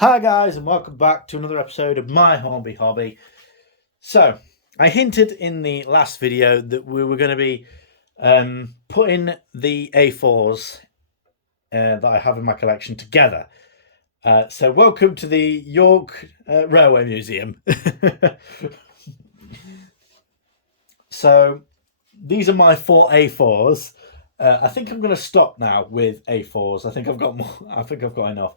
Hi guys, and welcome back to another episode of my Hornby hobby. So, I hinted in the last video that we were going to be putting the A4s that I have in my collection together. So, welcome to the York Railway Museum. So, these are my 4 A4s. I think I'm going to stop now with A4s. I think I've got more. I think I've got enough.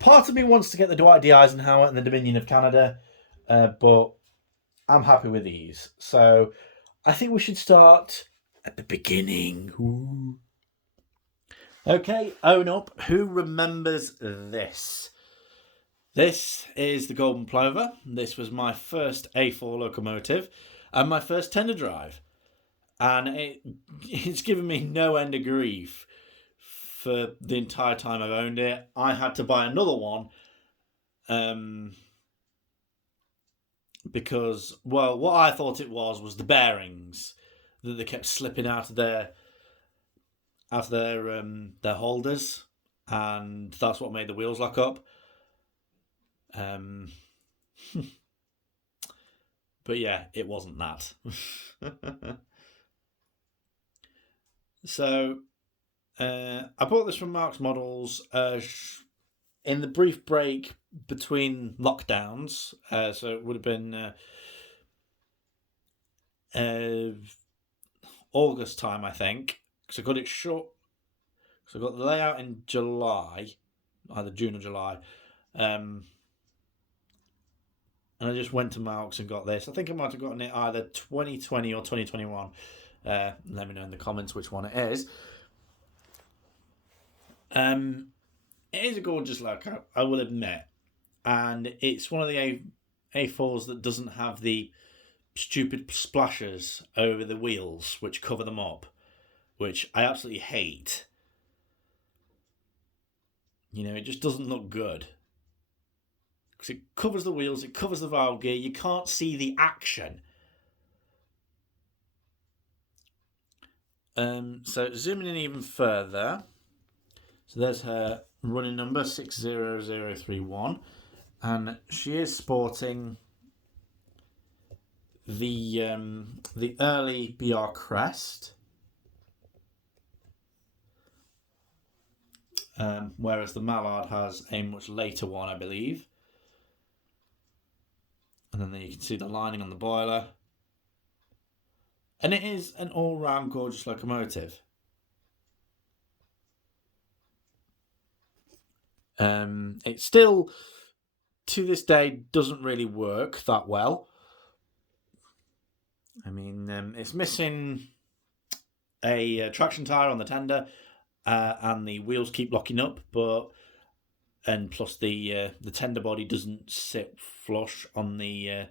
Part of me wants to get the Dwight D. Eisenhower and the Dominion of Canada, but I'm happy with these. So I think we should start at the beginning. Ooh. Okay, own up. Who remembers this? This is the Golden Plover. This was my first A4 locomotive and my first tender drive. And it's given me no end of grief for the entire time I've owned it. I had to buy another one because, well, what I thought it was the bearings that they kept slipping out of their holders, and that's what made the wheels lock up. But yeah, it wasn't that. So I bought this from Mark's Models in the brief break between lockdowns. So it would have been August time, I think. Because I got it short. So I got the layout in July, either June or July. And I just went to Mark's and got this. I think I might have gotten it either 2020 or 2021. Let me know in the comments which one it is. It is a gorgeous look, I will admit. And it's one of the A4s that doesn't have the stupid splashes over the wheels which cover them up, which I absolutely hate. You know, it just doesn't look good. Because it covers the wheels, it covers the valve gear, you can't see the action. So zooming in even further. So there's her running number 60031, and she is sporting the early BR crest, whereas the Mallard has a much later one, I believe. And then you can see the lining on the boiler, and it is an all-round gorgeous locomotive. It still, to this day, doesn't really work that well. I mean, it's missing a traction tyre on the tender, and the wheels keep locking up, and plus the tender body doesn't sit flush on the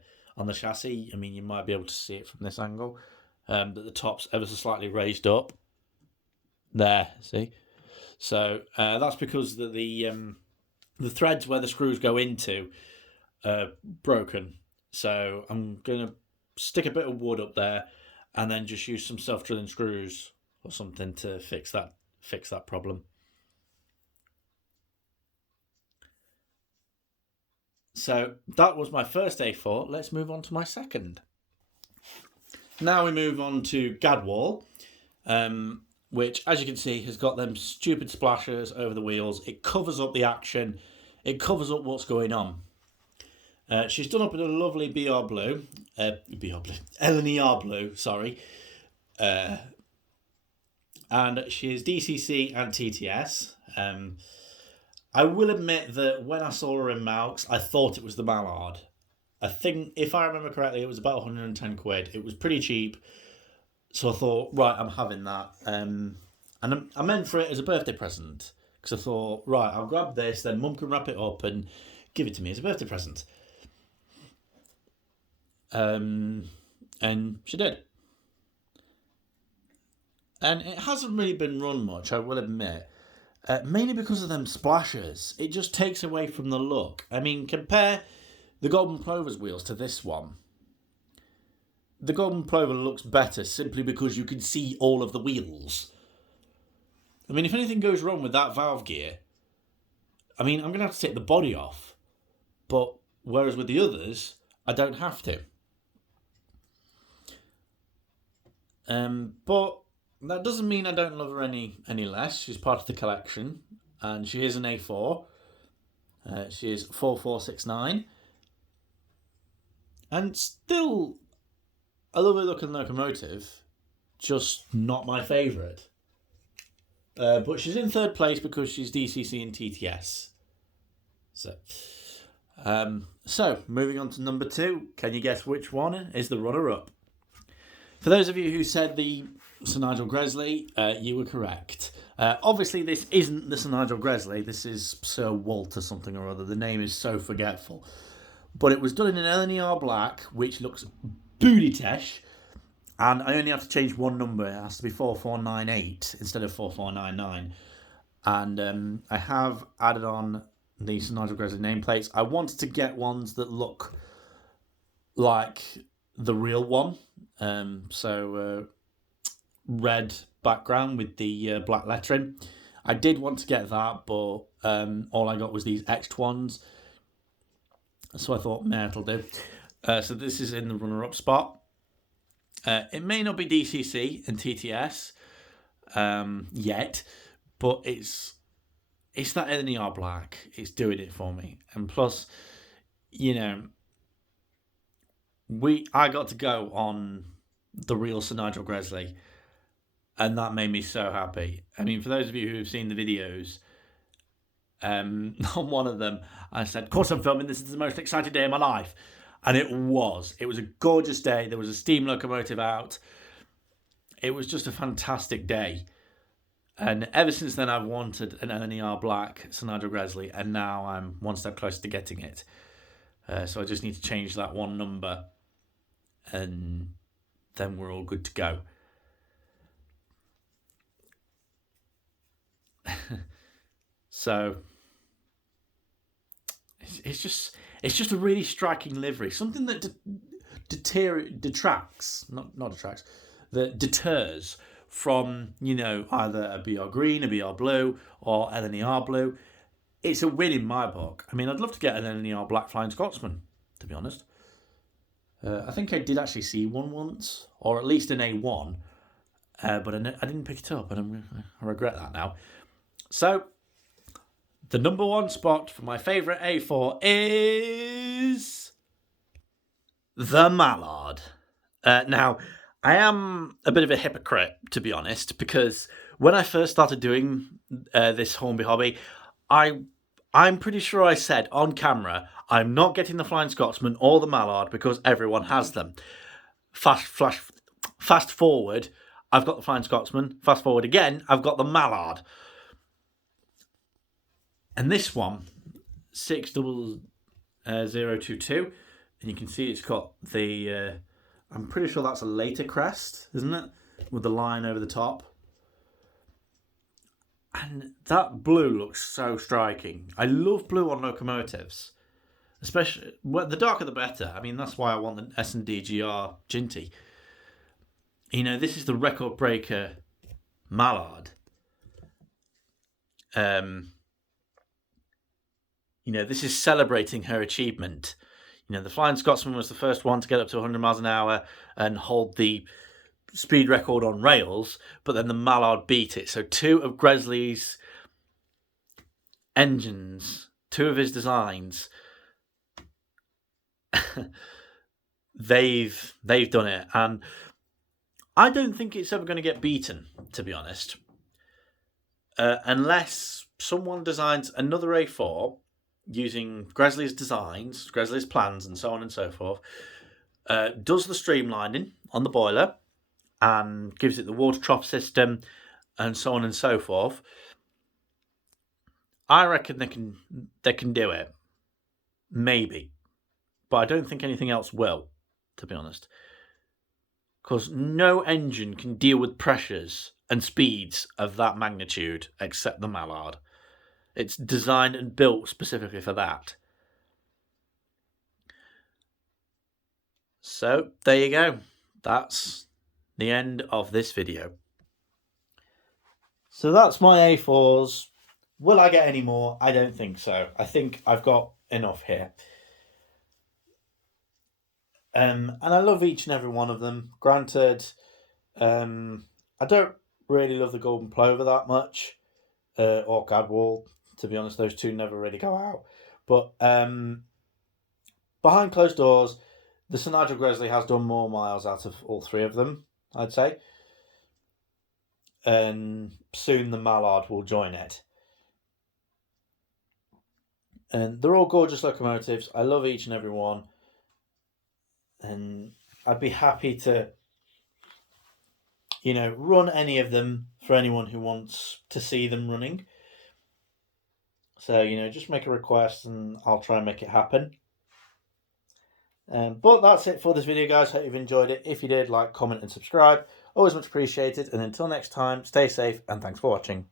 chassis. I mean, you might be able to see it from this angle, that the top's ever so slightly raised up. There, see. So that's because the threads where the screws go into are broken. So I'm going to stick a bit of wood up there and then just use some self-drilling screws or something to fix that problem. So that was my first A4. Let's move on to my second. Now we move on to Gadwall, which, as you can see, has got them stupid splashes over the wheels. It covers up the action. It covers up what's going on. She's done up in a lovely BR blue. LNER blue, sorry. And she is DCC and TTS. I will admit that when I saw her in Malks, I thought it was the Mallard. I think, if I remember correctly, it was about 110 quid. It was pretty cheap. So I thought, right, I'm having that. And I meant for it as a birthday present. Because I thought, right, I'll grab this, then Mum can wrap it up and give it to me as a birthday present. And she did. And it hasn't really been run much, I will admit. Mainly because of them splashes. It just takes away from the look. I mean, compare the Golden Plover's wheels to this one. The Golden Plover looks better simply because you can see all of the wheels. I mean, if anything goes wrong with that valve gear, I mean, I'm going to have to take the body off. But whereas with the others, I don't have to. But that doesn't mean I don't love her any less. She's part of the collection, and she is an A4. She is 4469, and still a lovely looking locomotive, just not my favourite. But she's in third place because she's DCC and TTS. So moving on to number 2. Can you guess which one is the runner-up? For those of you who said the Sir Nigel Gresley, you were correct. Obviously, this isn't the Sir Nigel Gresley. This is Sir Walter something or other. The name is so forgetful. But it was done in an LNER black, which looks booty-tesh. And I only have to change one number. It has to be 4498 instead of 4499. And I have added on the Sir Nigel Gresley nameplates. I wanted to get ones that look like the real one. Red background with the black lettering. I did want to get that, but all I got was these etched ones. So I thought, nah, it'll do. So this is in the runner-up spot. It may not be DCC and TTS yet, but it's that LNER black. It's doing it for me. And plus, I got to go on the real Sir Nigel Gresley, and that made me so happy. I mean, for those of you who have seen the videos, on one of them, I said, of course I'm filming, this is the most exciting day of my life. And it was. It was a gorgeous day. There was a steam locomotive out. It was just a fantastic day. And ever since then, I've wanted an LNER black Sir Nigel Gresley, and now I'm one step closer to getting it. So I just need to change that one number, and then we're all good to go. So it's just a really striking livery, something that that deters from either a BR green, a BR blue, or LNER blue. It's a win in my book. I mean, I'd love to get an LNER black Flying Scotsman, to be honest. I think I did actually see one once, or at least an A1, but I didn't pick it up, and I regret that now. So, the number 1 spot for my favourite A4 is the Mallard. Now, I am a bit of a hypocrite, to be honest, because when I first started doing this Hornby hobby, I'm pretty sure I said on camera, I'm not getting the Flying Scotsman or the Mallard because everyone has them. Fast forward, I've got the Flying Scotsman. Fast forward again, I've got the Mallard. And this one, 60022, and you can see it's got the, I'm pretty sure that's a later crest, isn't it? With the line over the top. And that blue looks so striking. I love blue on locomotives. Especially, well, the darker the better. I mean, that's why I want the S&D GR Ginty. This is the record breaker Mallard. This is celebrating her achievement. The Flying Scotsman was the first one to get up to 100 miles an hour and hold the speed record on rails, but then the Mallard beat it. So 2 of Gresley's engines, 2 of his designs, they've done it. And I don't think it's ever going to get beaten, to be honest, unless someone designs another A4 using Gresley's designs, Gresley's plans, and so on and so forth, does the streamlining on the boiler and gives it the water trough system and so on and so forth. I reckon they can do it. Maybe. But I don't think anything else will, to be honest. Because no engine can deal with pressures and speeds of that magnitude except the Mallard. It's designed and built specifically for that. So, there you go. That's the end of this video. So that's my A4s. Will I get any more? I don't think so. I think I've got enough here. And I love each and every one of them. Granted, I don't really love the golden plover that much, or gadwall. To be honest, those two never really go out. But behind closed doors, the Sir Nigel Gresley has done more miles out of all three of them, I'd say. And soon the Mallard will join it. And they're all gorgeous locomotives. I love each and every one. And I'd be happy to, run any of them for anyone who wants to see them running. So, just make a request and I'll try and make it happen. But that's it for this video, guys. Hope you've enjoyed it. If you did, like, comment and subscribe. Always much appreciated. And until next time, stay safe and thanks for watching.